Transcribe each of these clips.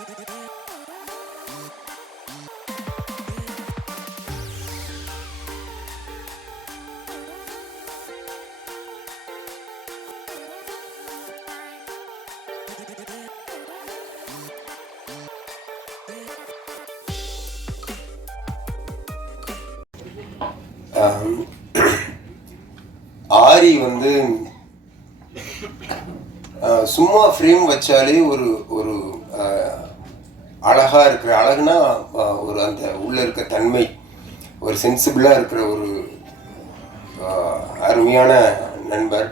ஆரி வந்து சும்மா ஃப்ரேம் வச்சாலே ஒரு ஒரு அழகாக இருக்கிற அழகுனா ஒரு அந்த உள்ளே இருக்க தன்மை, ஒரு சென்சிபிளாக இருக்கிற ஒரு அருமையான நண்பர்.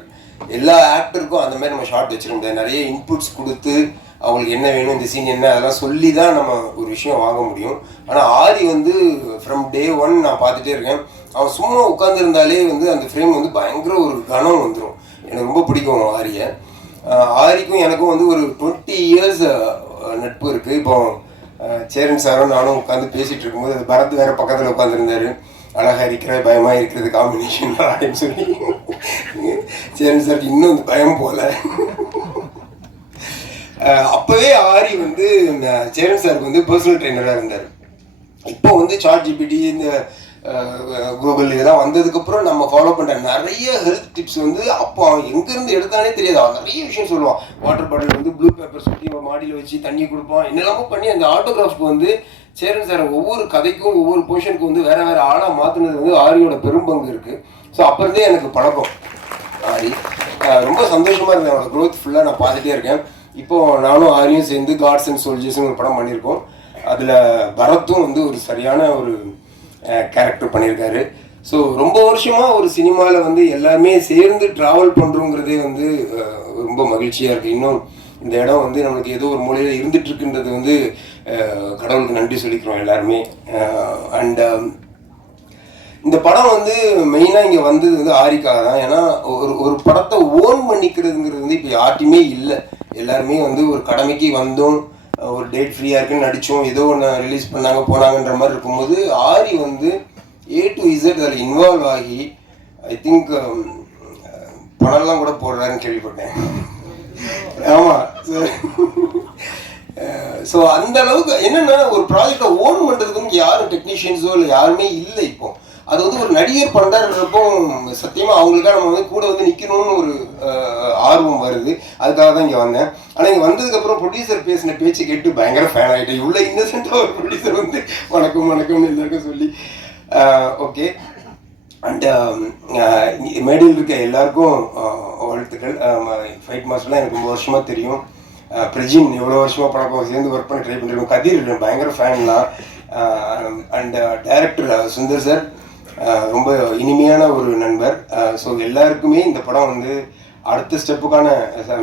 எல்லா ஆக்டருக்கும் அந்த மாதிரி நம்ம ஷார்ட் வச்சிருக்க முடியாது. நிறைய இன்புட்ஸ் கொடுத்து அவங்களுக்கு என்ன வேணும், இந்த சீன் என்ன, அதெல்லாம் சொல்லி தான் நம்ம ஒரு விஷயம் வாங்க முடியும். ஆனால் ஆரி வந்து ஃப்ரம் டே ஒன் நான் பார்த்துட்டே இருக்கேன். அவன் சும்மா உட்காந்துருந்தாலே வந்து அந்த ஃப்ரேம் வந்து பயங்கர ஒரு கனம் வந்துடும். எனக்கு ரொம்ப பிடிக்கும் ஆரியை. ஆரிக்கும் எனக்கும் வந்து ஒரு 20 years நட்பு இருக்குது. இப்போ சேரன் சாரும் நானும் உட்காந்து பேசிகிட்டு இருக்கும்போது அது பரத் வேறு பக்கத்தில் உட்காந்துருந்தாரு. அழகாக இருக்கிற பயமாக இருக்கிறது காம்பினேஷன் அப்படின்னு சொல்லி சேரன் சாருக்கு இன்னும் அந்த பயம் போல. அப்போவே ஆரி வந்து சேரன் சாருக்கு வந்து பர்சனல் ட்ரெயினராக இருந்தார். இப்போ வந்து ChatGPT இந்த கூகுள் இதெல்லாம் வந்ததுக்கப்புறம் நம்ம ஃபாலோ பண்ணுற நிறைய ஹெல்த் டிப்ஸ் வந்து அப்போ அவன் எங்கேருந்து எடுத்தானே தெரியாது. அவன் நிறைய விஷயம் சொல்லுவான். வாட்டர் பாட்டில் வந்து ப்ளூ பேப்பர் சுற்றி மாடியில் வச்சு தண்ணி கொடுப்பான். என்னெல்லாமோ பண்ணி அந்த ஆட்டோகிராஃப்க்கு வந்து சேரன் சார் ஒவ்வொரு கதைக்கும் ஒவ்வொரு போர்ஷனுக்கும் வந்து வேறு வேறு ஆளாக மாற்றினது வந்து ஆரியோட பெரும்பங்கு இருக்குது. ஸோ அப்போருந்தே எனக்கு பழக்கம் ஆரி. ரொம்ப சந்தோஷமாக இருந்தேன். அவனோட க்ரோத் ஃபுல்லாக நான் பார்த்துட்டே இருக்கேன். இப்போது நானும் ஆரியும் சேர்ந்து காட்ஸ் அண்ட் சோல்ஜர்ஸ்னு ஒரு படம் பண்ணியிருக்கோம். அதில் பரத்தும் வந்து ஒரு சரியான ஒரு கேரக்டர் பண்ணியிருக்காரு. ஸோ ரொம்ப வருஷமாக ஒரு சினிமாவில் வந்து எல்லாமே சேர்ந்து ட்ராவல் பண்ணுறோங்கிறதே வந்து ரொம்ப மகிழ்ச்சியாக இருக்குது. இன்னும் இந்த இடம் வந்து நம்மளுக்கு ஏதோ ஒரு மொழியில் இருந்துகிட்ருக்குன்றது வந்து கடவுளுக்கு நன்றி சொல்லிக்கிறோம் எல்லாருமே. அண்ட் இந்த படம் வந்து மெயினாக இங்கே வந்தது வந்து ஆரிக்காக தான். ஏன்னா ஒரு படத்தை ஓன் பண்ணிக்கிறதுங்கிறது வந்து இப்போ யார்ட்டையுமே இல்லை. எல்லாருமே வந்து ஒரு கடமைக்கு வந்தோம், ஒரு டேட் ஃப்ரீயாக இருக்குன்னு நடித்தோம், ஏதோ ஒன்று ரிலீஸ் பண்ணாங்க போனாங்கன்ற மாதிரி இருக்கும்போது ஆரி வந்து A to Z அதில் இன்வால்வ் ஆகி ஐ திங்க் படம்லாம் கூட போடுறாருன்னு கேள்விப்பட்டேன். ஆமாம். ஸோ அந்த அளவுக்கு என்னென்னா ஒரு ப்ராஜெக்டை ஓன் பண்ணுறதுக்கு வந்து யாரும் டெக்னீஷியன்ஸோ இல்லை யாருமே இல்லை. இப்போ அது வந்து ஒரு நடிகர் பண்ணுறப்போ சத்தியமாக அவங்களுக்காக நம்ம வந்து கூட வந்து நிற்கணும்னு ஒரு ஆர்வம் வருது. அதுக்காக தான் இங்கே வந்தேன். ஆனால் இங்கே வந்ததுக்கப்புறம் ப்ரொடியூசர் பேசின பேச்சு கேட்டு பயங்கர ஃபேன் ஆகிட்டேன். இவ்வளோ இன்னசென்ட்டாக ஒரு ப்ரொடியூசர் வந்து வணக்கம் வணக்கம்னு எல்லாருக்கும் சொல்லி ஓகே. அண்ட் மேடையில் இருக்க எல்லாருக்கும் வாழ்த்துக்கள். ஃபைட் மாஸ்டர்லாம் எனக்கு ரொம்ப வருஷமாக தெரியும். பிரஜின் எவ்வளோ வருஷமாக பழக்கம், சேர்ந்து ஒர்க் பண்ணி ட்ரை பண்ணிருக்கோம். கதிர் பயங்கர ஃபேன் தான். அண்ட் டைரக்டர் சுந்தர் சார் ரொம்ப இனிமையான ஒரு நண்பர். ஸோ எல்லாருக்குமே இந்த படம் வந்து அடுத்த ஸ்டெப்புக்கான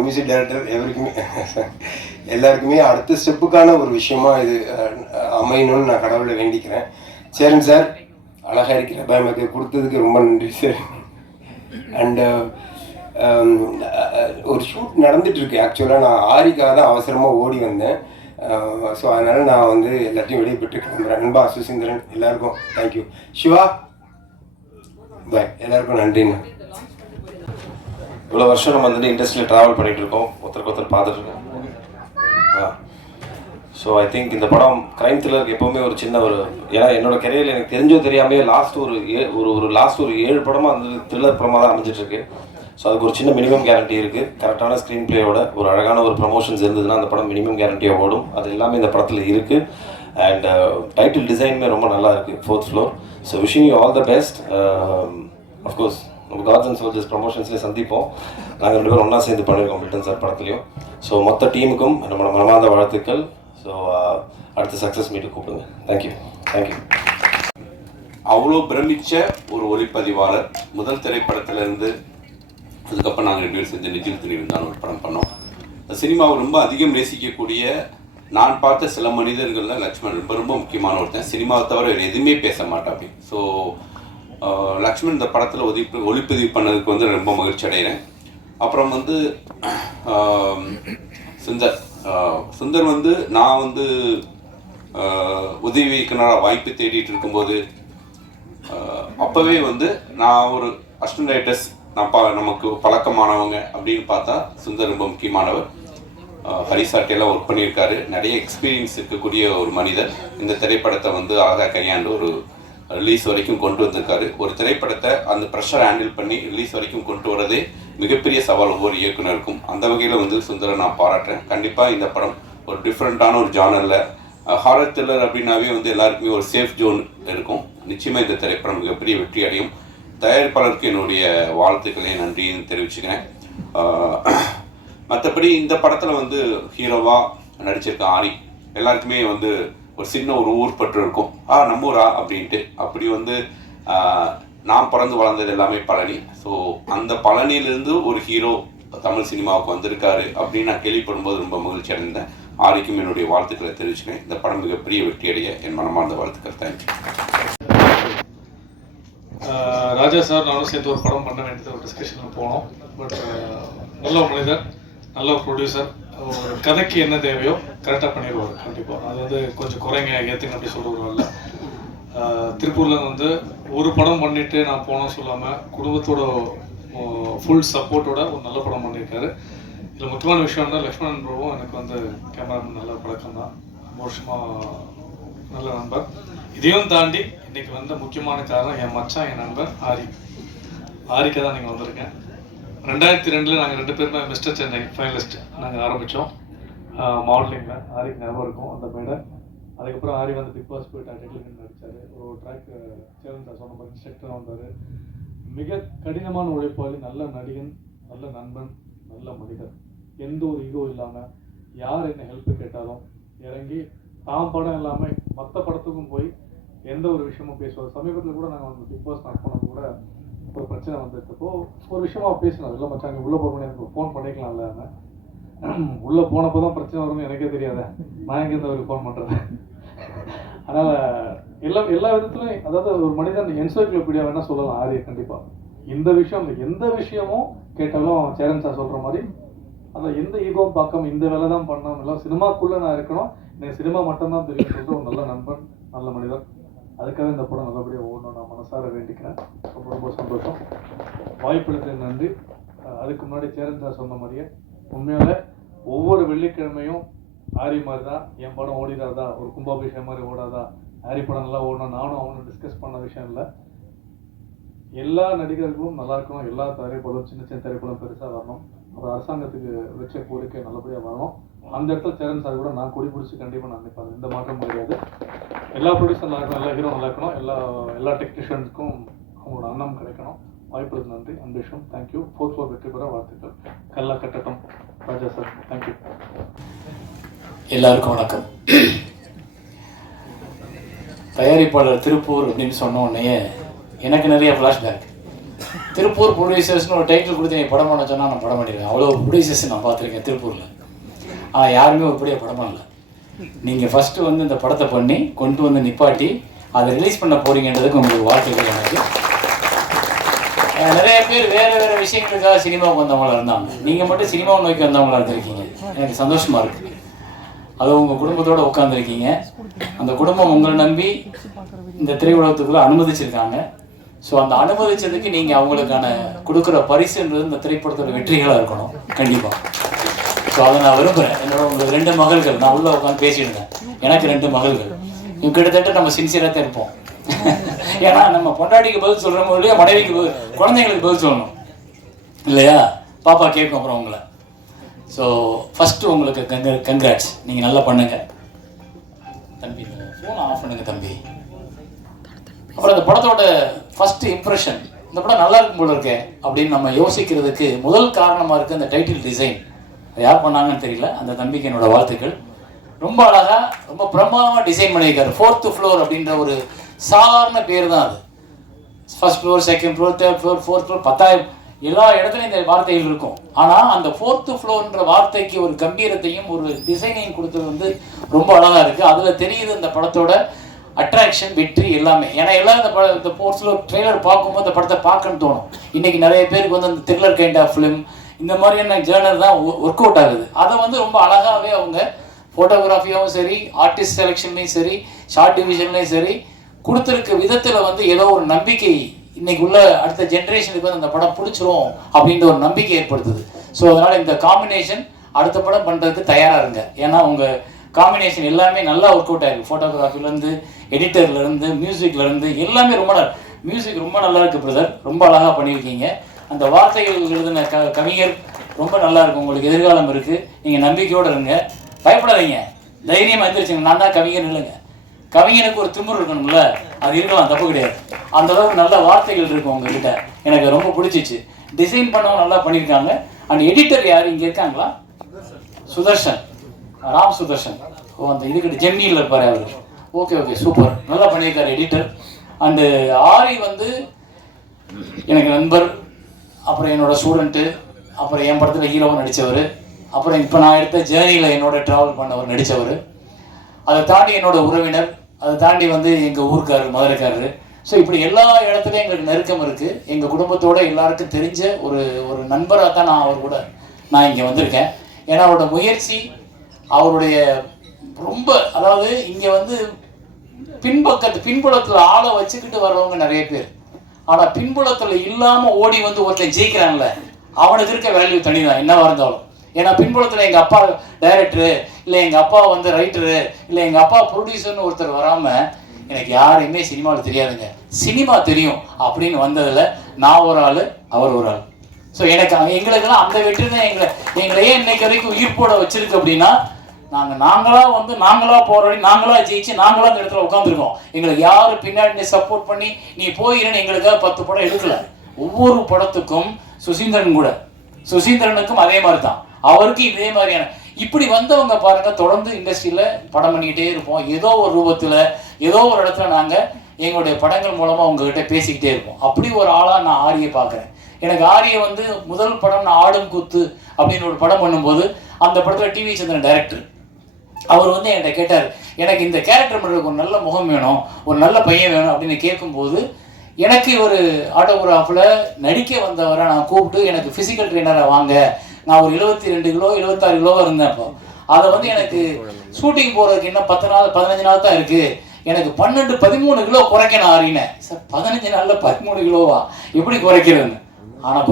மியூசிக் டைரக்டர் எல்லாருக்குமே அடுத்த ஸ்டெப்புக்கான ஒரு விஷயமா இது அமையணும்னு நான் கடவுளை வேண்டிக்கிறேன். சேரன் சார் அழகாக இருக்கிற பயமக்கு கொடுத்ததுக்கு ரொம்ப நன்றி சார். அண்டு ஒரு ஷூட் நடந்துகிட்ருக்கு. ஆக்சுவலாக நான் ஆரிக்காக தான் அவசரமாக ஓடி வந்தேன். ஸோ அதனால் நான் வந்து எல்லாத்தையும் வெளியே பெற்று கிளம்புறேன். நண்பா சுசீந்திரன் எல்லாருக்கும் தேங்க்யூ. சிவா பாய், எல்லாருக்கும் நன்றிண்ணா. இவ்வளோ வருஷம் நம்ம வந்து இண்டஸ்ட்ரியில் ட்ராவல் பண்ணிகிட்டு இருக்கோம், ஒருத்தருக்கு ஒருத்தர் பார்த்துட்ருக்கோம். ஸோ ஐ திங்க் இந்த படம் க்ரைம் த்ரில்லருக்கு எப்போவுமே ஒரு சின்ன ஒரு, ஏன்னா என்னோடய கெரியரில் எனக்கு தெரிஞ்சோ தெரியாமே லாஸ்ட் ஒரு 7 படமாக அந்த த்ரில்லர் படமாக தான் அமைஞ்சிட்ருக்கு. ஸோ அதுக்கு ஒரு சின்ன மினிமம் கேரண்டி இருக்குது. கரெக்டான ஸ்க்ரீன் பிளேயோட ஒரு அழகான ஒரு ப்ரமோஷன்ஸ் இருந்ததுன்னா அந்த படம் மினிமம் கேரண்டியாக ஓடும். அது எல்லாமே இந்த படத்தில் இருக்குது. அண்ட் டைட்டில் டிசைனுமே ரொம்ப நல்லா இருக்குது, 4th floor. So wishing you all the best. Of course நம்ம காட்ஸ் அண்ட் சோல்ஜர்ஸ் ப்ரமோஷன்ஸ்லேயே சந்திப்போம். நாங்கள் 2 பேரும் ஒன்றா சேர்ந்து பண்ணியிருக்கோம் மில்டன் சார் படத்துலையும். ஸோ மொத்த டீமுக்கும் நம்மளோட மனமார்ந்த வாழ்த்துக்கள். ஸோ அடுத்த சக்ஸஸ் மீட்டு கூப்பிடுங்க. தேங்க்யூ. அவ்வளோ பிரமிச்ச ஒரு ஒளிப்பதிவாளர். முதல் திரைப்படத்திலேருந்து அதுக்கப்புறம் நாங்கள் 2 பேரும் செஞ்ச நெஞ்சில் துணிவுதான் ஒரு படம் பண்ணோம். சினிமாவை ரொம்ப அதிகம் நேசிக்கக்கூடிய நான் பார்த்த சில மனிதர்களில் லக்ஷ்மண் ரொம்ப முக்கியமான ஒருத்தன். சினிமாவை தவிர வேறு எதுவுமே பேச மாட்டாப்பி. ஸோ லக்ஷ்மண் இந்த படத்தில் ஒளிப்பதிவு பண்ணதுக்கு வந்து ரொம்ப மகிழ்ச்சி அடைகிறேன். அப்புறம் வந்து சுந்தர் வந்து நான் வந்து உதவி இயக்குனராக வாய்ப்பு தேடிட்டு இருக்கும்போது அப்போவே வந்து நான் ஒரு அசிஸ்டன்ட் ரைட்டர்ஸ் நமக்கு பழக்கமானவங்க அப்படின்னு பார்த்தா சுந்தர் ரொம்ப முக்கியமானவர். ஹரிசாட்டையெல்லாம் ஒர்க் பண்ணியிருக்காரு. நிறைய எக்ஸ்பீரியன்ஸ் இருக்கக்கூடிய ஒரு மனிதர். இந்த திரைப்படத்தை வந்து அழகாக கையாண்டு ஒரு ரிலீஸ் வரைக்கும் கொண்டு வந்திருக்காரு. ஒரு திரைப்படத்தை அந்த ப்ரெஷர் ஹேண்டில் பண்ணி ரிலீஸ் வரைக்கும் கொண்டு வரதே மிகப்பெரிய சவால் ஒவ்வொரு இயக்குனருக்கும். அந்த வகையில் வந்து சுந்தரை நான் பாராட்டுறேன். கண்டிப்பாக இந்த படம் ஒரு டிஃப்ரெண்ட்டான ஒரு ஜானரில் ஹாரர் த்ரில்லர் அப்படின்னாவே வந்து எல்லாருக்குமே ஒரு சேஃப் ஜோன் இருக்கும். நிச்சயமாக இந்த திரைப்படம் மிகப்பெரிய வெற்றி அடையும். தயாரிப்பாளருக்கு என்னுடைய வாழ்த்துக்களையும் நன்றியும் தெரிவிச்சுக்கிறேன். மற்றபடி இந்த படத்தில் வந்து ஹீரோவாக நடிச்சிருக்க ஆரி எல்லாருக்குமே வந்து ஒரு சின்ன ஒரு ஊர் பற்று இருக்கும். நம்ம ஊரா அப்படின்ட்டு. அப்படி வந்து நான் பிறந்து வளர்ந்தது எல்லாமே பழனி. ஸோ அந்த பழனியிலேருந்து ஒரு ஹீரோ தமிழ் சினிமாவுக்கு வந்திருக்காரு அப்படின்னு நான் கேள்விப்படும்போது ரொம்ப மகிழ்ச்சி அடைந்தேன். ஆரிக்கும் என்னுடைய வாழ்த்துக்களை தெரிவிச்சுக்கிறேன். இந்த படம் மிகப்பெரிய வெற்றியடைய என் மனமார்ந்த வாழ்த்துக்கள். தேங்க்யூ. ராஜா சார் நானும் சேர்ந்து ஒரு படம் பண்ண வேண்டியது ஒரு டிஸ்கஷனில் போனோம். பட் நல்ல மனிதர், நல்ல ப்ரொடியூசர். ஒரு கதைக்கு என்ன தேவையோ கரெக்டாக பண்ணிடுவார். கண்டிப்பாக அது வந்து கொஞ்சம் குறைங்க ஏற்றுங்க அப்படி சொல்லுவார்ல. திருப்பூரில் வந்து ஒரு படம் பண்ணிவிட்டு நான் போனோம் சொல்லாமல் குடும்பத்தோட ஃபுல் சப்போர்ட்டோட ஒரு நல்ல படம் பண்ணியிருக்காரு. இதில் முக்கியமான விஷயம் தான் லக்ஷ்மணன் ப்ரோவும் எனக்கு வந்து கேமராமேன் நல்ல பழக்கம் தான். வருஷமாக நல்ல நண்பர். இதையும் தாண்டி இன்னைக்கு வந்த முக்கியமான காரணம் என் மச்சான், என் நண்பர் ஆரிக்கா தான் நீங்கள் வந்திருக்கேன். 2002 நாங்கள் 2 பேருமே மிஸ்டர் சென்னை ஃபைனலிஸ்ட் நாங்கள் ஆரம்பித்தோம் மாடலிங்கில். ஆரிக்கு ஞாபகம் இருக்கும் அந்த மேடை. அதுக்கப்புறம் ஆரி வந்து பிக் பாஸ் போயிட்டு டெக்லிகன் நடித்தார். ஒரு ட்ராக் சேர்ந்து சொன்ன மாதிரி இன்ஸ்ட்ரக்டராக வந்தார். மிக கடினமான உழைப்பாளி, நல்ல நடிகன், நல்ல நண்பன், நல்ல மனிதர். எந்த ஒரு ஈகோ இல்லாமல் யார் என்ன ஹெல்ப்பு கேட்டாலும் இறங்கி தான் படம் இல்லாமல் மற்ற படத்துக்கும் போய் எந்த ஒரு விஷயமும் பேசுவார். சமீபத்தில் கூட நாங்கள் வந்து பிக் பாஸ் நான் போனது கூட ஒரு பிரச்சனை வந்துட்டப்போ ஒரு விஷயமா பேசினோம். இல்லை மச்சாங்க உள்ளே போகணும், எனக்கு ஃபோன் பண்ணிக்கலாம்ல. உள்ளே போனப்போ தான் பிரச்சனை வரும்னு எனக்கே தெரியாத, நான் எங்கேருந்து அவருக்கு ஃபோன் பண்ணுறது. அதனால் எல்லா விதத்துலையும் அதாவது ஒரு மனிதன் என்சைக்ளோபீடியா வேணால் சொல்லலாம் ஆரியை. கண்டிப்பாக இந்த விஷயம் எந்த விஷயமும் கேட்டாலும் சேரன் சார் சொல்கிற மாதிரி அந்த எந்த ஈகோவும் பார்க்காம இந்த வேலை தான் பண்ணோம். இல்லை சினிமாக்குள்ளே நான் இருக்கணும், எனக்கு சினிமா மட்டும்தான் தெரியும் சொல்லிட்டு ஒரு நல்ல நண்பன், நல்ல மனிதர். அதுக்காக இந்த படம் நல்லபடியாக ஓடணும் நான் மனசார வேண்டிக்கிறேன். ரொம்ப ரொம்ப சந்தோஷம். வாய்ப்பளித்த நன்றி. அதுக்கு முன்னாடி சேரன் சார் சொன்ன மாதிரியே உண்மையால ஒவ்வொரு வெள்ளிக்கிழமையும் ஆரி மாதிரி தான் என் படம் ஓடிடாதா, ஒரு கும்பாபிஷேகம் மாதிரி ஓடாதா, ஆரி படம் நல்லா ஓடணும் நானும் அவனும் டிஸ்கஸ் பண்ண விஷயம் இல்லை. எல்லா நடிகர்களும் நல்லா இருக்கணும், எல்லா திரைப்படம் சின்ன சின்ன திரைப்படம் பெருசாக வரணும், ஒரு அரசாங்கத்துக்கு வச்ச கோரிக்கை நல்லபடியாக வரணும். அந்த இடத்துல சேரன் சார் கூட நான் கொடி பிடிச்சி கண்டிப்பாக நான் நினைப்பேன். எந்த மாற்றம் கிடையாது. எல்லா ப்ரொடியூசர் நல்லா இருக்கணும், எல்லா ஹீரோ நல்லா இருக்கணும், எல்லா டெக்னீஷியன்ஸுக்கும் அவங்களோட அன்னம் கிடைக்கணும். வாய்ப்புக்கு நன்றி. அன்பேஷம். தேங்க்யூ. 4th floor வெற்றி பெற வாழ்த்துக்கள். கல்லா கட்டட்டும். ராஜா சார் தேங்க்யூ. எல்லாருக்கும் வணக்கம். தயாரிப்பாளர் திருப்பூர் அப்படின்னு சொன்ன உடனே எனக்கு நிறைய ஃப்ளாஷ்பேக். திருப்பூர் ப்ரொடியூசர்ஸ்னு ஒரு டைட்டில் கொடுத்து நீ படம் பண்ண சொன்னால் நான் படம் பண்ணிடுவேன். அவ்வளோ ப்ரொடியூசர்ஸ் நான் பார்த்துருக்கேன் திருப்பூரில். யாருமே ஒருபடியாக படம் பண்ணல. நீங்கள் ஃபஸ்ட்டு வந்து இந்த படத்தை பண்ணி கொண்டு வந்து நிப்பாட்டி அதை ரிலீஸ் பண்ண போகிறீங்கன்றதுக்கு உங்களுக்கு வாழ்த்துக்கள். எனக்கு நிறைய பேர் வேறு வேறு விஷயங்களுக்காக சினிமாவுக்கு வந்தவங்களாக இருந்தாங்க. நீங்கள் மட்டும் சினிமாவை நோக்கி வந்தவங்களாக இருந்திருக்கீங்க. எனக்கு சந்தோஷமாக இருக்குது. அது உங்கள் குடும்பத்தோடு உட்காந்துருக்கீங்க. அந்த குடும்பம் உங்களை நம்பி இந்த திரையுலகத்துக்குள்ளே அனுமதிச்சிருக்காங்க. ஸோ அந்த அனுமதிச்சதுக்கு நீங்கள் அவங்களுக்கான கொடுக்குற பரிசுன்றது இந்த திரைப்படத்தோட வெற்றிகளாக இருக்கணும் கண்டிப்பாக. ஸோ அதை நான் விரும்புகிறேன். என்னோட உங்களுக்கு 2 மகள்கள், நான் உள்ளே உட்காந்து பேசியிருந்தேன். எனக்கு 2 மகள்கள். கிட்டத்தட்ட நம்ம சின்சியராக தான் இருப்போம். ஏன்னா நம்ம பொண்டாட்டிக்கு பதில் சொல்கிறோமோ இல்லையா, மனைவிக்கு குழந்தைங்களுக்கு பதில் சொல்லணும் இல்லையா. பாப்பா கேட்கும் அப்புறம் உங்களை. ஸோ ஃபஸ்ட்டு உங்களுக்கு கங்க்ராட்ஸ். நீங்கள் நல்லா பண்ணுங்க தம்பி. ஃபோன் ஆஃப் பண்ணுங்க தம்பி. அப்புறம் இந்த படத்தோட ஃபஸ்ட்டு இம்ப்ரெஷன், இந்த படம் நல்லா இருக்கும் போல இருக்கே அப்படின்னு நம்ம யோசிக்கிறதுக்கு முதல் காரணமாக இருக்குது அந்த டைட்டில் டிசைன். யார் பண்ணாங்கன்னு தெரியல. அந்த தம்பிக்கு என்னோட வாழ்த்துக்கள். ரொம்ப அழகாக ரொம்ப பிரமாதமாக டிசைன் பண்ணியிருக்காரு. 4th floor அப்படின்ற ஒரு சாதாரண பேர் தான் அது. 1st floor, 2nd floor, 3rd floor, 4th floor, 10,000 எல்லா இடத்துலையும் இந்த வார்த்தைகள் இருக்கும். ஆனால் அந்த 4th floorன்ற வார்த்தைக்கு ஒரு கம்பீரத்தையும் ஒரு டிசைனையும் கொடுத்தது வந்து ரொம்ப அழகாக இருக்குது. அதில் தெரியுது இந்த படத்தோட அட்ராக்ஷன், வெற்றி எல்லாமே. ஏன்னா எல்லாம் இந்த 4th floor ட்ரெய்லர் பார்க்கும்போது இந்த படத்தை பார்க்கணும்னு தோணும். இன்றைக்கி நிறைய பேருக்கு வந்து அந்த த்ரில்லர் கைண்ட் ஆஃப் ஃபிலிம் இந்த மாதிரியான ஜேர்னர் தான் ஒர்க் அவுட் ஆகுது. அதை வந்து ரொம்ப அழகாகவே அவங்க ஃபோட்டோகிராஃபியாகவும் சரி, ஆர்டிஸ்ட் செலெக்ஷன்லையும் சரி, ஷார்ட் டிவிஷன்லையும் சரி கொடுத்துருக்க விதத்தில் வந்து ஏதோ ஒரு நம்பிக்கை இன்னைக்கு உள்ள அடுத்த ஜென்ரேஷனுக்கு வந்து அந்த படம் பிடிச்சிரும் அப்படின்ற ஒரு நம்பிக்கை ஏற்படுத்துது. ஸோ அதனால் இந்த காம்பினேஷன் அடுத்த படம் பண்ணுறதுக்கு தயாராக இருங்க. ஏன்னா உங்கள் காம்பினேஷன் எல்லாமே நல்லா ஒர்க் அவுட் ஆகிருக்கு. ஃபோட்டோகிராஃபிலேருந்து, எடிட்டர்லேருந்து, மியூசிக்லேருந்து எல்லாமே மியூசிக் ரொம்ப நல்லா இருக்குது பிரதர். ரொம்ப அழகாக பண்ணியிருக்கீங்க. அந்த வார்த்தைகள் எழுதின கவிஞர் ரொம்ப நல்லா இருக்கும். உங்களுக்கு எதிர்காலம் இருக்குது. நீங்கள் நம்பிக்கையோடு இருங்க, பயப்படாதீங்க, தைரியமாக எழுந்திரிச்சுங்க. நான் தான் கவிஞர் இல்லைங்க. கவிஞனுக்கு ஒரு திமிரு இருக்கணும்ல, அது இருக்கலாம், தப்பு கிடையாது. அந்த அளவுக்கு நல்ல வார்த்தைகள் இருக்கும் உங்ககிட்ட. எனக்கு ரொம்ப பிடிச்சிச்சு. டிசைன் பண்ணவும் நல்லா பண்ணியிருக்காங்க. அண்ட் எடிட்டர் யார் இங்கே இருக்காங்களா? சுதர்ஷன், ராம் சுதர்ஷன். ஓ, அந்த இதுக்கிட்ட ஜெம்னியில் இருப்பார் அவர். ஓகே சூப்பர், நல்லா பண்ணியிருக்காரு எடிட்டர். அண்டு ஆரி வந்து எனக்கு நண்பர், அப்புறம் என்னோடய ஸ்டூடெண்ட்டு, அப்புறம் என் படத்தில் ஹீரோவாக நடித்தவர், அப்புறம் இப்போ நான் எடுத்த ஜேர்னியில் என்னோட ட்ராவல் பண்ணவர் நடித்தவர், அதை தாண்டி என்னோட உறவினர், அதை தாண்டி வந்து எங்கள் ஊருக்காரர், மதுரைக்காரர். ஸோ இப்படி எல்லா இடத்துலையும் எங்களுக்கு நெருக்கம் இருக்குது. எங்கள் குடும்பத்தோடு எல்லாருக்கும் தெரிஞ்ச ஒரு நண்பராக தான் நான் இங்கே வந்திருக்கேன். ஏன்னா அவரோட முயற்சி, அவருடைய ரொம்ப, அதாவது இங்கே வந்து பின்புலத்தில் ஆளை வச்சுக்கிட்டு வர்றவங்க நிறைய பேர். ஆனால் பின்புலத்தில் இல்லாமல் ஓடி வந்து ஒருத்தன் ஜெயிக்கிறான்ல, அவனுக்கு இருக்க வேல்யூ தனி தான் என்னவாக இருந்தாலும். ஏன்னா பின்புலத்தில் எங்கள் அப்பா டைரக்டரு, இல்லை எங்கள் அப்பா வந்து ரைட்டரு, இல்லை எங்கள் அப்பா ப்ரொடியூசர்னு ஒருத்தர் வராமல் எனக்கு யாரையுமே சினிமாவில் தெரியாதுங்க. சினிமா தெரியும் அப்படின்னு வந்ததில் நான் ஒரு ஆள், அவர் ஒரு ஆள். ஸோ எங்களுக்கெல்லாம் அந்த வெற்றி தான் எங்களையே இன்னைக்கு வரைக்கும் உயிர்ப்போட வச்சிருக்கு. அப்படின்னா நாங்களாக போராடி, நாங்களாக ஜெயிச்சு, நாங்களாக அந்த இடத்துல உட்காந்துருக்கோம். எங்களுக்கு யாரும் பின்னாடி சப்போர்ட் பண்ணி நீ போயிடுன்னு எங்களுக்காக 10 படம் எடுக்கல. ஒவ்வொரு படத்துக்கும் சுசீந்திரனுக்கும் அதே மாதிரி தான், அவருக்கு இதே மாதிரியான இப்படி வந்தவங்க பாருங்க, தொடர்ந்து இண்டஸ்ட்ரியில் படம் பண்ணிக்கிட்டே இருப்போம். ஏதோ ஒரு ரூபத்தில், ஏதோ ஒரு இடத்துல நாங்கள் எங்களுடைய படங்கள் மூலமாக உங்ககிட்ட பேசிக்கிட்டே இருப்போம். அப்படி ஒரு ஆளாக நான் ஆரியை பார்க்குறேன். எனக்கு ஆரியை வந்து முதல் படம் நான் ஆடும் கூத்து அப்படின்னு ஒரு படம் பண்ணும்போது, அந்த படத்தில் டிவி சந்திரன் டைரக்டர் அவர் வந்து என்கிட்ட கேட்டார், எனக்கு இந்த கேரக்டர் பண்ணுறதுக்கு ஒரு நல்ல முகம் வேணும், ஒரு நல்ல பையன் வேணும் அப்படின்னு கேட்கும்போது, எனக்கு ஒரு ஆட்டோகிராஃபில் நடிக்க வந்தவரை நான் கூப்பிட்டு, எனக்கு ஃபிசிக்கல் ட்ரெயினரை வாங்க, நான் ஒரு 72 கிலோ 76 கிலோவாக இருந்தேன். அப்போ அதை வந்து எனக்கு ஷூட்டிங் போகிறதுக்கு இன்னும் 10 நாள் 15 நாள் தான் இருக்குது, எனக்கு 12-13 கிலோ குறைக்கணும் ஆறினேன். சார் 15 நாளில் 13 கிலோவா எப்படி குறைக்கிறதுன்னு? ஆனால்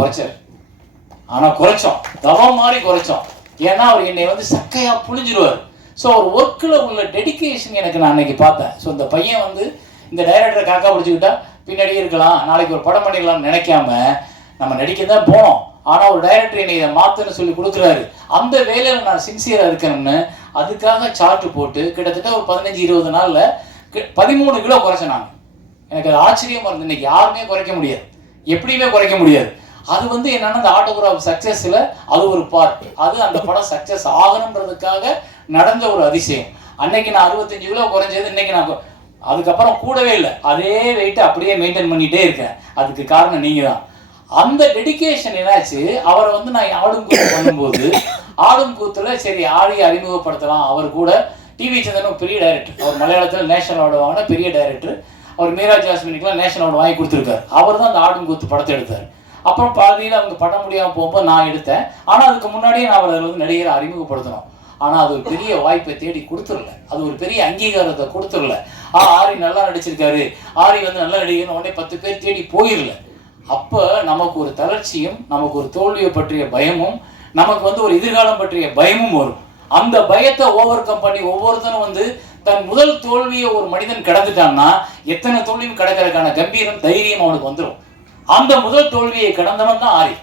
குறைச்சோம், தவம் மாதிரி குறைச்சோம். ஏன்னா அவர் என்னை வந்து சக்கையாக புழிஞ்சிருவார். ஸோ அவர் ஒர்க்கில் உள்ள டெடிக்கேஷன் எனக்கு நான் அன்னைக்கு பார்த்தேன். ஸோ இந்த பையன் வந்து இந்த டைரக்டரை காக்கா பிடிச்சிக்கிட்டா பின்னாடியே இருக்கலாம், நாளைக்கு ஒரு படம் பண்ணிடலாம்னு நினைக்காம நம்ம நடிக்க தான் போனோம். ஆனால் ஒரு டைரக்டர் என்னை இதை மாற்றுன்னு சொல்லி கொடுக்குறாரு. அந்த வேலையில் நான் சின்சியராக இருக்கணும்னு அதுக்காக சார்ட்டு போட்டு கிட்டத்தட்ட ஒரு 15-20 நாளில் 13 கிலோ குறைச்சேன் நான். எனக்கு அது ஆச்சரியமாக இருந்தது. இன்னைக்கு யாருமே குறைக்க முடியாது, எப்படியுமே குறைக்க முடியாது. அது வந்து என்னன்னா, அந்த ஆட்டோகிராஃப் சக்ஸஸில் அது ஒரு பார்ட். அது அந்த படம் சக்ஸஸ் ஆகணுன்றதுக்காக நடந்த ஒரு அதிசயம். அன்னைக்கு நான் 65 கிலோ குறைஞ்சது, இன்னைக்கு நான் அதுக்கப்புறம் கூடவே இல்லை, அதே வெயிட்டை அப்படியே மெயின்டைன் பண்ணிகிட்டே இருக்கேன். அதுக்கு காரணம் நீங்கள் தான். அந்த டெடிக்கேஷன் என்னாச்சு, அவரை வந்து நான் ஆடும் கூத்து பண்ணும்போது, ஆடும் கூத்தில் சரி ஆடியை அறிமுகப்படுத்தலாம். அவர் கூட டிவி சந்திரன் பெரிய டைரக்டர், அவர் மலையாளத்தில் நேஷனல் அவார்டு வாங்கின பெரிய டைரக்டர். அவர் மீரா ஜாஸ்மினுக்குலாம் நேஷனல் அவார்டு வாங்கி கொடுத்துருக்காரு. அவர் தான் அந்த ஆடும் கூத்து படத்தை எடுத்தார். அப்புறம் பாதியில் அவங்க பட முடியாமல் போகும்போது நான் எடுத்தேன். ஆனால் அதுக்கு முன்னாடியே நான் அவரை வந்து நடிகரை அறிமுகப்படுத்தணும். ஆனால் அது ஒரு பெரிய வாய்ப்பை தேடி கொடுத்துடல, அது ஒரு பெரிய அங்கீகாரத்தை கொடுத்துடல. ஆரி நல்லா நடிச்சிருக்காரு, ஆரி வந்து நல்லா நடிகர்னு உடனே 10 பேர் தேடி போயிடல. அப்போ நமக்கு ஒரு தளர்ச்சியும், நமக்கு ஒரு தோல்வியை பற்றிய பயமும், நமக்கு வந்து ஒரு எதிர்காலம் பற்றிய பயமும் வரும். அந்த பயத்தை ஓவர் கம் பண்ணி ஒவ்வொருத்தரும் வந்து தன் முதல் தோல்வியை ஒரு மனிதன் கடந்துட்டான்னா எத்தனை தோல்வியும் கடக்கிறதுக்கான கம்பீரம், தைரியம் அவனுக்கு வந்துடும். அந்த முதல் தோல்வியை கடந்தவன் தான் ஆரி.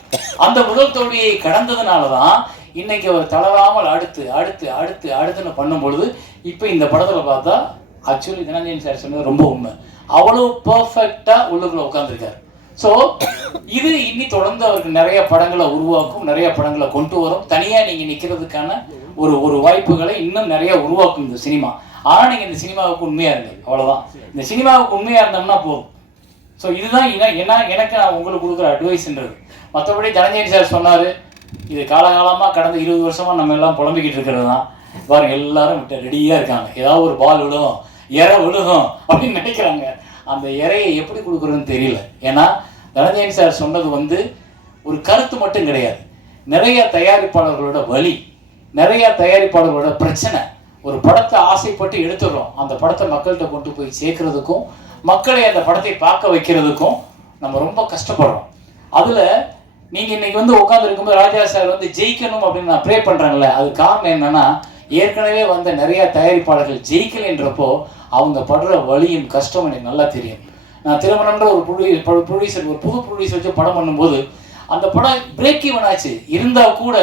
அந்த முதல் தோல்வியை கடந்ததுனால தான் இன்னைக்கு அவர் தளராமல் அடுத்து அடுத்து அடுத்து அடுத்துன்னு பண்ணும்பொழுது இப்போ இந்த படத்தில் பார்த்தா ஆக்சுவலி தனஞ்சயன் சார் சொன்னது ரொம்ப உண்மை. அவ்வளோ பர்ஃபெக்டாக உள்ளுக்குள்ள உட்காந்துருக்காரு. ஸோ இது இன்னி தொடர்ந்து அவருக்கு நிறைய படங்களை உருவாக்கும், நிறைய படங்களை கொண்டு வரும். தனியாக நீங்கள் நிற்கிறதுக்கான ஒரு வாய்ப்புகளை இன்னும் நிறைய உருவாக்கும் இந்த சினிமா. ஆனால் நீங்கள் இந்த சினிமாவுக்கு உண்மையாக இருங்க, அவ்வளோதான். இந்த சினிமாவுக்கு உண்மையாக இருந்தோம்னா போதும். ஸோ இதுதான் எனக்கு நான் உங்களுக்கு கொடுக்குற அட்வைஸ்ன்றது. மற்றபடி தனஞ்சயன் சார் சொன்னார், இது காலகாலமாக கடந்த 20 வருஷமாக நம்ம எல்லாம் புலம்பிக்கிட்டு இருக்கிறது தான். பாருங்க எல்லாரும் விட்டு ரெடியாக இருக்காங்க, ஏதாவது ஒரு பால் விழுகும், இறை விழுகும் அப்படின்னு நினைக்கிறாங்க. அந்த இறையை எப்படி கொடுக்குறதுன்னு தெரியல. ஏன்னா தனஞ்சயன் சார் சொன்னது வந்து ஒரு கருத்து மட்டும் கிடையாது, நிறைய தயாரிப்பாளர்களோட வலி, நிறைய தயாரிப்பாளர்களோட பிரச்சனை. ஒரு படத்தை ஆசைப்பட்டு எடுத்துடுறோம், அந்த படத்தை மக்கள்கிட்ட கொண்டு போய் சேர்க்கறதுக்கும், மக்களை அந்த படத்தை பார்க்க வைக்கிறதுக்கும் நம்ம ரொம்ப கஷ்டப்படுறோம். அதில் நீங்கள் இன்னைக்கு வந்து உட்காந்து இருக்கும்போது ராஜா சார் வந்து ஜெயிக்கணும் அப்படின்னு நான் ப்ரே பண்ணுறாங்கல்ல, அது காரணம் என்னன்னா ஏற்கனவே வந்த நிறைய தயாரிப்பாளர்கள் ஜெயிக்கலைன்றப்போ அவங்க படுற வலியும் கஷ்டம் எனக்கு நல்லா தெரியும். நான் திருமணம்ன்ற ஒரு ப்ரொடியூசர், ஒரு புது ப்ரொடியூசர் வச்சு படம் பண்ணும்போது அந்த படம் பிரேக் ஈவன் ஆச்சு. இருந்தால் கூட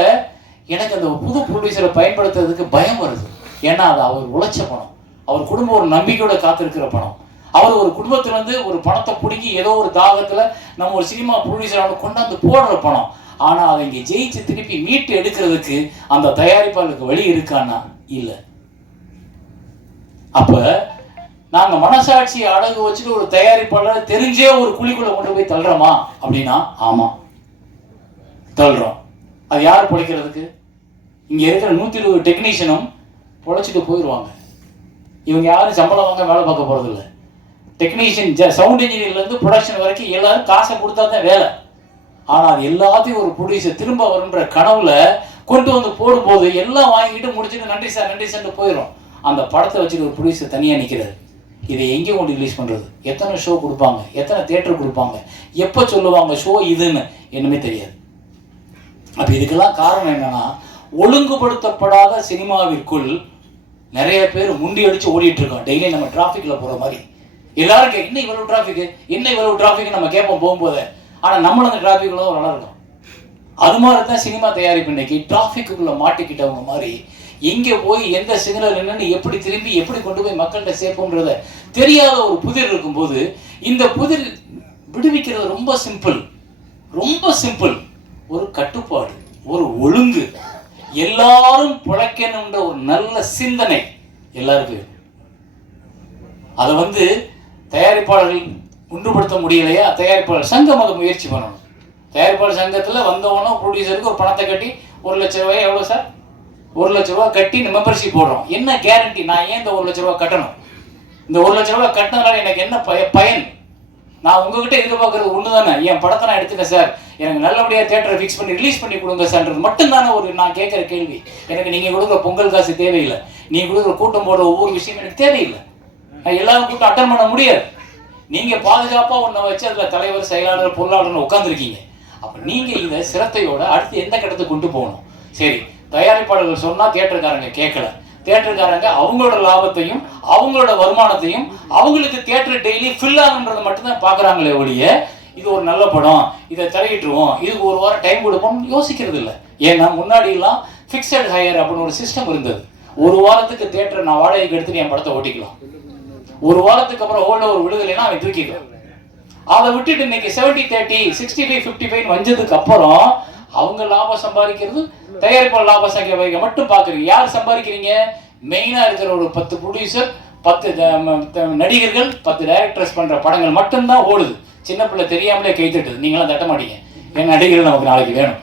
எனக்கு அந்த புது ப்ரொடியூசரை பயன்படுத்துறதுக்கு பயம் வருது. ஏன்னா அது அவர் உழைச்ச பணம், அவர் குடும்பம் ஒரு நம்பிக்கையோட காத்திருக்கிற பணம். அவர் ஒரு குடும்பத்திலேருந்து ஒரு பணத்தை பிடிங்கி ஏதோ ஒரு தாகத்தில் நம்ம ஒரு சினிமா ப்ரொடியூசரான கொண்டாந்து போடுற பணம். ஆனால் அதை இங்கே ஜெயிச்சு திருப்பி மீட்டு எடுக்கிறதுக்கு அந்த தயாரிப்பாளருக்கு வழி இருக்கான்னா இல்லை. அப்போ நாங்கள் மனசாட்சியை அடகு வச்சுட்டு ஒரு தயாரிப்பாளர் தெரிஞ்சே ஒரு குழிக்குள்ள கொண்டு போய் தள்ளுறோமா அப்படின்னா ஆமாம் தள்ளுறோம். அது யார் பொழைக்கிறதுக்கு? இங்கே இருக்கிற 120 டெக்னீஷியனும் பொழைச்சிட்டு போயிடுவாங்க. இவங்க யாரும் சம்பளம் வாங்க வேலை பார்க்க போகிறதில்ல. டெக்னீஷியன் சவுண்ட் இன்ஜினியர்லேருந்து ப்ரொடக்ஷன் வரைக்கும் எல்லாரும் காசை கொடுத்தா தான் வேலை. ஆனால் அது எல்லாத்தையும் ஒரு ப்ரொடியூசர் திரும்ப வரும்ன்ற கனவுல கொண்டு வந்து போடும்போது எல்லாம் வாங்கிட்டு முடிச்சுட்டு நன்றி சார் நன்றி சார்ட்டு போயிடும். அந்த படத்தை வச்சுட்டு ஒரு ப்ரொடியூசர் தனியாக நிற்கிறாரு. இதை எங்கே கொண்டு ரிலீஸ் பண்ணுறது? எத்தனை ஷோ கொடுப்பாங்க? எத்தனை தியேட்டர் கொடுப்பாங்க? எப்போ சொல்லுவாங்க ஷோ இதுன்னு? என்னமே தெரியாது. அப்போ இதுக்கெல்லாம் காரணம் என்னன்னா, ஒழுங்குபடுத்தப்படாத சினிமாவிற்குள் நிறைய பேர் முண்டி அடிச்சு ஓடிட்டு இருக்கோம். டெய்லி நம்ம டிராஃபிக்கில் போகிற மாதிரி எல்லாரும் என்ன இவ்வளவு டிராஃபிக், என்ன இவ்வளவு டிராஃபிக் நம்ம கேட்போம் போகும்போது. ஆனால் நம்மளும் அந்த டிராஃபிக்கில் தான் நல்லா இருக்கும். அது மாதிரி தான் சினிமா தயாரிப்பு இன்னைக்கு டிராஃபிக்குள்ளே மாட்டிக்கிட்டவங்க மாதிரி எங்கே போய் எந்த சிக்னல் என்னன்னு எப்படி திரும்பி எப்படி கொண்டு போய் மக்கள்கிட்ட சேர்ப்போம்ன்றத தெரியாத ஒரு புதிர் இருக்கும்போது இந்த புதிர் விடுவிக்கிறது ரொம்ப சிம்பிள், ரொம்ப சிம்பிள். ஒரு கட்டுப்பாடு, ஒரு ஒழுங்கு, எல்லாரும் பிழைக்கணும்ன்ற ஒரு நல்ல சிந்தனை எல்லாருக்கும். அதை வந்து தயாரிப்பாளர்கள் ஒன்றுபடுத்த முடியலையா? தயாரிப்பாளர் சங்கம் அதை முயற்சி பண்ணணும். தயாரிப்பாளர் சங்கத்தில் வந்தவனோ ப்ரொடியூசருக்கு ஒரு பணத்தை கட்டி 1 லட்ச ரூபாய், எவ்வளோ சார்? 1 லட்ச ரூபா கட்டி மெம்பர்ஷிப் போடுறோம். என்ன கேரண்டி? நான் ஏன் இந்த 1 லட்ச ரூபா கட்டணும்? இந்த 1 லட்ச ரூபா கட்டினதுனால எனக்கு என்ன பயன்? நான் உங்ககிட்ட எதிர்பார்க்கறது ஒன்று தானே. என் படத்தை நான் எடுத்துட்டேன் சார், எனக்கு நல்லபடியாக தியேட்டரை ஃபிக்ஸ் பண்ணி ரிலீஸ் பண்ணி கொடுங்க சார்ன்றது மட்டும்தானே ஒரு நான் கேட்குற கேள்வி. எனக்கு நீங்கள் கொடுக்குற பொங்கல் காசு தேவையில்லை, நீங்கள் கொடுக்குற கூட்டம் போடுற ஒவ்வொரு விஷயம் எனக்கு தேவையில்லை. நான் எல்லாரும் கூட்டம் அட்டன் பண்ண முடியாது. நீங்கள் பாதுகாப்பாக ஒன்றை வச்சு அதில் தலைவர், செயலாளர், பொருளாளர்னு உட்காந்துருக்கீங்க. அப்போ நீங்கள் இதை சிரத்தையோட அடுத்து எந்த கட்டத்துக்கு கொண்டு போகணும்? சரி, தயாரிப்பாளர்கள் சொன்னால் தியேட்டருக்காரங்க கேட்கல. தியேட்டருக்காரங்க அவங்களோட லாபத்தையும் அவங்களோட வருமானத்தையும் அவங்களுக்கு தியேட்டர் டெய்லி ஃபில் ஆகுன்றதை மட்டும்தான் பார்க்குறாங்களே ஒழிய இது ஒரு நல்ல படம், இதை தலையிட்டுருவோம், இதுக்கு ஒரு வாரம் டைம் கொடுப்போம்னு யோசிக்கிறது இல்லை. ஏன்னா முன்னாடியெல்லாம் ஃபிக்ஸட் ஹையர் அப்படின்னு ஒரு சிஸ்டம் இருந்தது. ஒரு வாரத்துக்கு தியேட்டர் நான் வாடகைக்கு எடுத்துட்டு என் படத்தை ஓட்டிக்கலாம். ஒரு வாரத்துக்கு அப்புறம் ஹோல்ட் ஒரு விடுதலைன்னா அவன் தூக்கிக்கலாம். அதை விட்டுட்டு இன்னைக்கு 70-30, 65-55 வந்ததுக்கு அப்புறம் அவங்க லாபம் சம்பாதிக்கிறது, தயாரிப்பாளர் லாபம் சம்பாதிக்க மட்டும் பார்க்குறீங்க. யார் சம்பாதிக்கிறீங்க? மெயினாக இருக்கிற ஒரு 10 ப்ரொடியூசர், 10 நடிகர்கள், 10 டைரக்டர்ஸ் பண்ணுற படங்கள் மட்டும்தான் ஓடுது. சின்ன பிள்ளை தெரியாமலே கைத்தட்டுது. நீங்களாம் தட்ட மாட்டீங்க, என் நடிகர்கள் நமக்கு நாளைக்கு வேணும்.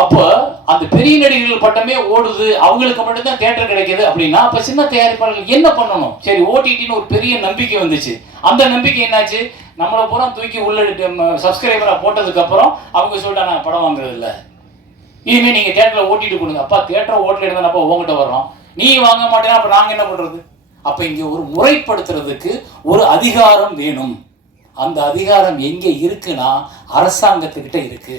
அப்போ அந்த பெரிய நடிகர்கள் பட்டமே ஓடுது, அவங்களுக்கு மட்டும்தான் தியேட்டர் கிடைக்குது அப்படின்னா அப்போ சின்ன தயாரிப்பாளர்கள் என்ன பண்ணணும்? சரி, ஓடிடின்னு ஒரு பெரிய நம்பிக்கை வந்துச்சு. அந்த நம்பிக்கை என்னாச்சு? நம்மளை பூரா தூக்கி உள்ள சப்ஸ்கிரைபராக போட்டதுக்கு அப்புறம் அவங்க சொல்லிட்டாங்க நான் படம் வாங்குறது இல்லை, இனிமேல் நீங்கள் தியேட்டரில் ஓட்டிட்டு கொடுங்க. அப்பா தியேட்டரை ஓட்டில் எடுங்கன்னப்போ உங்ககிட்ட வர்றோம், நீ வாங்க மாட்டேன்னா அப்போ நாங்கள் என்ன பண்ணுறது? அப்போ இங்கே ஒரு முறைப்படுத்துறதுக்கு ஒரு அதிகாரம் வேணும். அந்த அதிகாரம் எங்கே இருக்குன்னா அரசாங்கத்துக்கிட்ட இருக்கு.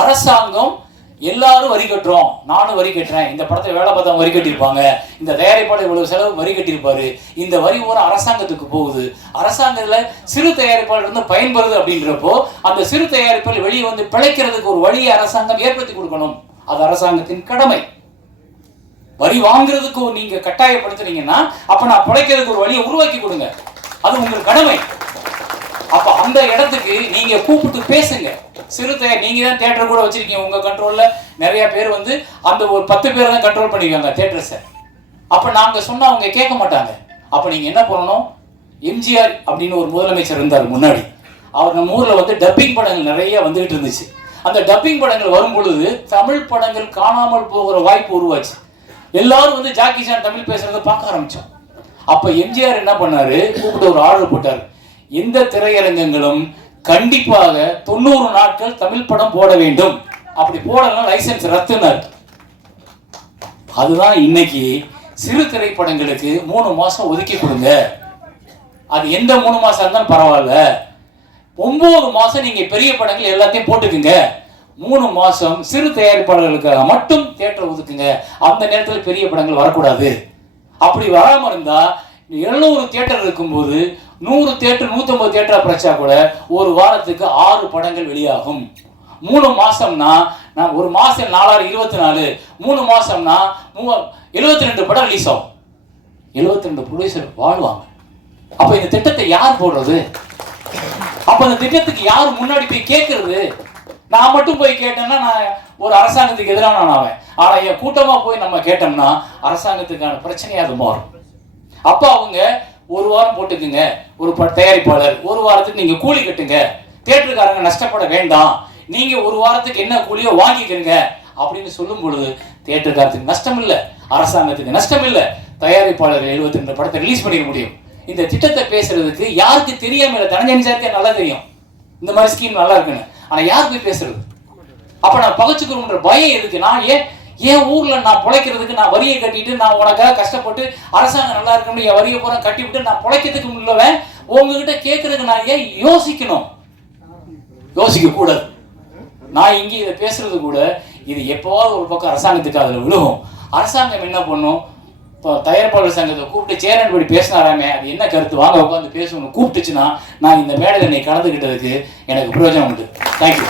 அரசாங்கம் எல்லாரும் வரி கட்டுறோம், நானும் வரி கட்டுறேன், இந்த படத்தை வேலை பார்த்தவங்க வரி கட்டியிருப்பாங்க, இந்த தயாரிப்பாளர் இவ்வளவு செலவு வரி கட்டியிருப்பாரு, இந்த வரி ஒரு அரசாங்கத்துக்கு போகுது. அரசாங்கத்தில் சிறு தயாரிப்பாளர் இருந்து பயன்படுது அப்படின்றப்போ அந்த சிறு தயாரிப்பாளர் வெளியே வந்து பிழைக்கிறதுக்கு ஒரு வழியை அரசாங்கம் ஏற்படுத்தி கொடுக்கணும். அது அரசாங்கத்தின் கடமை. வரி வாங்குறதுக்கு நீங்க கட்டாயப்படுத்துறீங்கன்னா அப்ப நான் பிழைக்கிறதுக்கு ஒரு வழியை உருவாக்கி கொடுங்க, அது உங்கள் கடமை. அப்ப அந்த இடத்துக்கு நீங்க கூப்பிட்டு பேசுங்க. சிறுத்தை நீங்க தான் தியேட்டர் கூட வச்சிருக்கீங்க, உங்க கண்ட்ரோல்ல நிறைய பேர் வந்து அந்த ஒரு 10 பேர் தான் கண்ட்ரோல் பண்ணிருக்காங்க தியேட்டர்ஸை. அப்ப நாங்க சொன்னா அவங்க கேட்க மாட்டாங்க. அப்ப நீங்க என்ன பண்ணணும்? எம்ஜிஆர் அப்படின்னு ஒரு முதலமைச்சர் இருந்தார் முன்னாடி. அவர் நம்ம ஊர்ல வந்து டப்பிங் படங்கள் நிறைய வந்துகிட்டு இருந்துச்சு. அந்த டப்பிங் படங்கள் வரும் பொழுது தமிழ் படங்கள் காணாமல் போகிற வாய்ப்பு உருவாச்சு. எல்லாரும் வந்து ஜாக்கி சான் தமிழ் பேசுறதை பார்க்க ஆரம்பிச்சோம். அப்ப எம்ஜிஆர் என்ன பண்ணாரு? கூப்பிட்டு ஒரு ஆர்டர் போட்டார், எந்த திரையரங்கங்களும் கண்டிப்பாக 90 நாட்கள் தமிழ் படம் போட வேண்டும், அப்படி போடலாம் லைசன்ஸ் ரத்துனார். அதுதான் இன்னைக்கு சிறு திரைப்படங்களுக்கு 3 மாசம் ஒதுக்கி கொடுங்க. அது எந்த 3 மாசம் இருந்தாலும் பரவாயில்ல, 9 மாசம் நீங்க பெரிய படங்கள் எல்லாத்தையும் போட்டுக்குங்க. 3 மாசம் சிறு தயாரிப்பாளர்களுக்காக மட்டும் தியேட்டர் ஒதுக்குங்க. அந்த நேரத்தில் பெரிய படங்கள் வரக்கூடாது. அப்படி வராம இருந்தா 700 தியேட்டர் இருக்கும்போது 100 தியேட்டர் 150 தியேட்டரா பிரச்சா கூட ஒரு வாரத்துக்கு 6 படங்கள் வெளியாகும். 3 மாசம்னா நான் ஒரு மாசம் 4/24, 3 மாசம்னா 72 படம் ரிலீஸ் ஆகும். 72 ப்ரொடியூசர் வாழ்வாங்க. அப்ப இந்த திட்டத்தை யார் போடுறது? அப்ப இந்த திட்டத்துக்கு யார் முன்னாடி போய் கேட்கறது? நான் மட்டும் போய் கேட்டேன்னா நான் ஒரு அரசாங்கத்துக்கு எதிரான ஆவேன். ஆனா என் கூட்டமா போய் நம்ம கேட்டோம்னா அரசாங்கத்துக்கான பிரச்சனையா அது மாறும். அப்ப அவங்க ஒரு வாரம் போட்டுக்குங்க, ஒரு தயாரிப்பாளர் ஒரு வாரத்துக்கு நீங்க கூலி கட்டுங்க, தியேட்டருக்காரங்க நஷ்டப்பட வேண்டாம், நீங்க ஒரு வாரத்துக்கு என்ன கூலியோ வாங்கிக்கிறங்க அப்படின்னு சொல்லும் பொழுது தியேட்டருக்காரத்துக்கு நஷ்டம் இல்லை, அரசாங்கத்துக்கு நஷ்டம் இல்லை, தயாரிப்பாளர்கள் 72 படத்தை ரிலீஸ் பண்ணிக்க முடியும். இந்த திட்டத்தை பேசுறதுக்கு யாருக்கு தெரியாம இல்லை? தனஞ்சயன் சாருக்கு நல்லா தெரியும் இந்த மாதிரி ஸ்கீம் நல்லா இருக்குன்னு. ஆனா யார் போய் பேசுறது? அப்ப நான் பகச்சுக்கிறோம்ன்ற பயம் எதுக்கு? நான் ஏன் ஊர்ல நான் பிழைக்கிறதுக்கு நான் வரியை கட்டிட்டு நான் உனக்காக கஷ்டப்பட்டு அரசாங்கம் நல்லா இருக்குன்னு என் வரியை பூரா கட்டி விட்டு நான் பிழைக்கிறதுக்கு முன்னவன் உங்ககிட்ட கேட்கறதுக்கு நான் ஏன் யோசிக்கணும்? யோசிக்க கூடாது. நான் இங்கே இதை பேசுறது கூட இது எப்போவாவது ஒரு பக்கம் அரசாங்கத்துக்கு அதில் விழுகும். அரசாங்கம் என்ன பண்ணும்? இப்போ தயாரிப்பாளர் சங்கத்தை கூப்பிட்டு சேரன் படி பேசினாராமே, அது என்ன கருத்து, வாங்க உட்காந்து பேசணும் கூப்பிட்டுச்சுன்னா நான் இந்த மேடையில் என்னை கலந்துக்கிட்டதுக்கு எனக்கு பிரயோஜனம் உண்டு. தேங்க்யூ.